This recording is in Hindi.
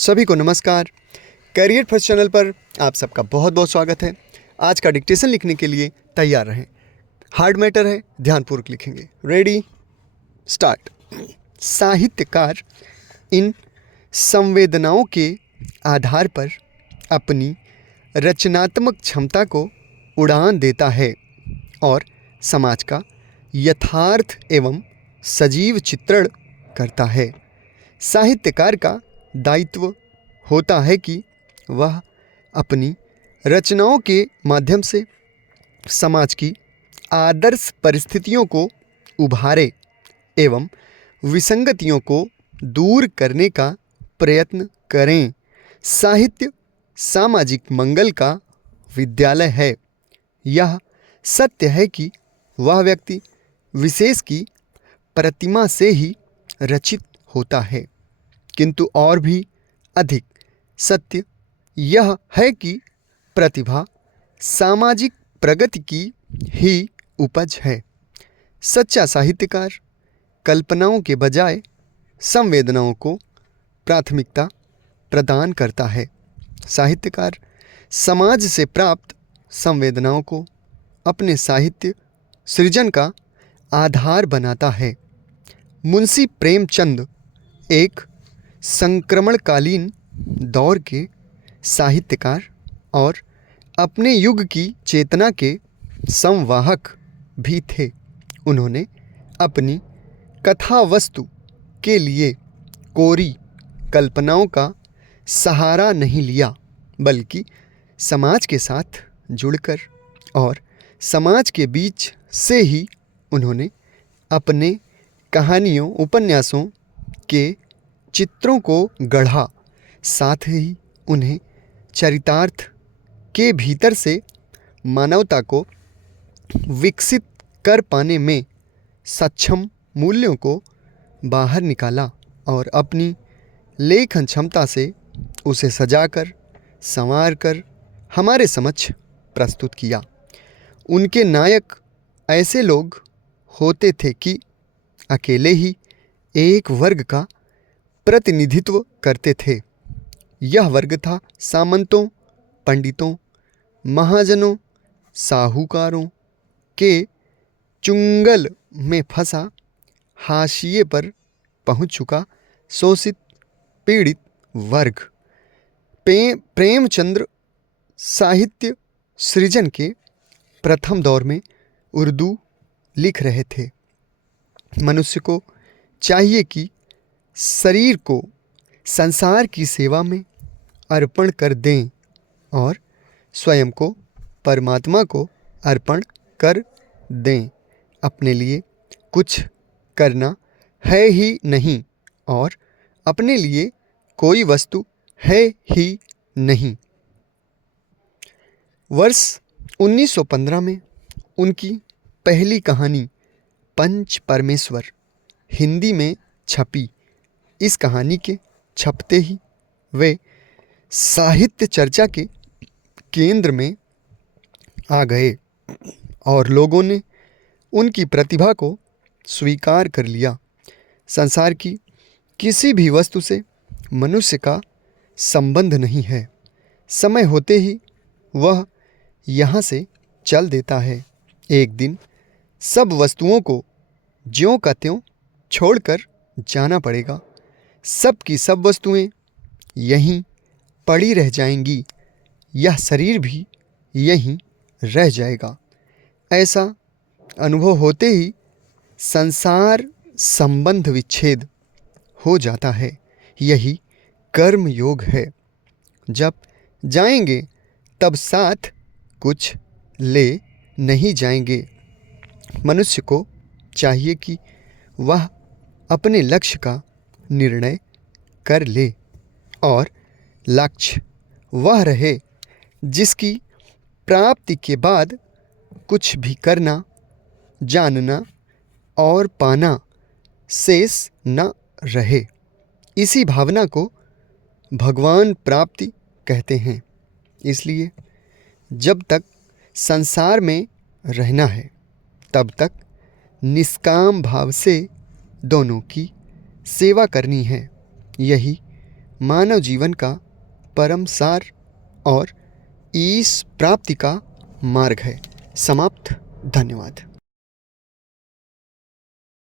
सभी को नमस्कार। करियर फर्स्ट चैनल पर आप सबका बहुत बहुत स्वागत है। आज का डिक्टेशन लिखने के लिए तैयार रहें। हार्ड मैटर है, ध्यानपूर्वक लिखेंगे। Ready, start. साहित्यकार इन संवेदनाओं के आधार पर अपनी रचनात्मक क्षमता को उड़ान देता है और समाज का यथार्थ एवं सजीव चित्रण करता है। साहित्यकार का दायित्व होता है कि वह अपनी रचनाओं के माध्यम से समाज की आदर्श परिस्थितियों को उभारे एवं विसंगतियों को दूर करने का प्रयत्न करें। साहित्य सामाजिक मंगल का विद्यालय है। यह सत्य है कि वह व्यक्ति विशेष की प्रतिमा से ही रचित होता है, किंतु और भी अधिक सत्य यह है कि प्रतिभा सामाजिक प्रगति की ही उपज है। सच्चा साहित्यकार कल्पनाओं के बजाय संवेदनाओं को प्राथमिकता प्रदान करता है। साहित्यकार समाज से प्राप्त संवेदनाओं को अपने साहित्य सृजन का आधार बनाता है। मुंशी प्रेमचंद एक संक्रमणकालीन दौर के साहित्यकार और अपने युग की चेतना के संवाहक भी थे। उन्होंने अपनी कथा वस्तु के लिए कोरी कल्पनाओं का सहारा नहीं लिया, बल्कि समाज के साथ जुड़कर और समाज के बीच से ही उन्होंने अपने कहानियों उपन्यासों के चित्रों को गढ़ा। साथ ही उन्हें चरितार्थ के भीतर से मानवता को विकसित कर पाने में सक्षम मूल्यों को बाहर निकाला और अपनी लेखन क्षमता से उसे सजाकर संवार कर हमारे समक्ष प्रस्तुत किया। उनके नायक ऐसे लोग होते थे कि अकेले ही एक वर्ग का प्रतिनिधित्व करते थे। यह वर्ग था सामंतों, पंडितों, महाजनों, साहूकारों के चुंगल में फंसा, हाशिए पर पहुंच चुका शोषित पीड़ित वर्ग। प्रेमचंद्र साहित्य सृजन के प्रथम दौर में उर्दू लिख रहे थे। मनुष्य को चाहिए कि शरीर को संसार की सेवा में अर्पण कर दें और स्वयं को परमात्मा को अर्पण कर दें। अपने लिए कुछ करना है ही नहीं और अपने लिए कोई वस्तु है ही नहीं। वर्ष 1915 में उनकी पहली कहानी पंच परमेश्वर हिंदी में छपी। इस कहानी के छपते ही वे साहित्य चर्चा के केंद्र में आ गए और लोगों ने उनकी प्रतिभा को स्वीकार कर लिया। संसार की किसी भी वस्तु से मनुष्य का संबंध नहीं है। समय होते ही वह यहाँ से चल देता है। एक दिन सब वस्तुओं को ज्यों का त्यों छोड़कर जाना पड़ेगा। सब की सब वस्तुएं यहीं पड़ी रह जाएंगी। यह शरीर भी यहीं रह जाएगा। ऐसा अनुभव होते ही संसार संबंध विच्छेद हो जाता है। यही कर्म योग है। जब जाएंगे तब साथ कुछ ले नहीं जाएंगे। मनुष्य को चाहिए कि वह अपने लक्ष्य का निर्णय कर ले और लक्ष्य वह रहे जिसकी प्राप्ति के बाद कुछ भी करना, जानना और पाना शेष न रहे। इसी भावना को भगवान प्राप्ति कहते हैं। इसलिए जब तक संसार में रहना है तब तक निष्काम भाव से दोनों की सेवा करनी है। यही मानव जीवन का परम सार और ईश प्राप्ति का मार्ग है। समाप्त। धन्यवाद।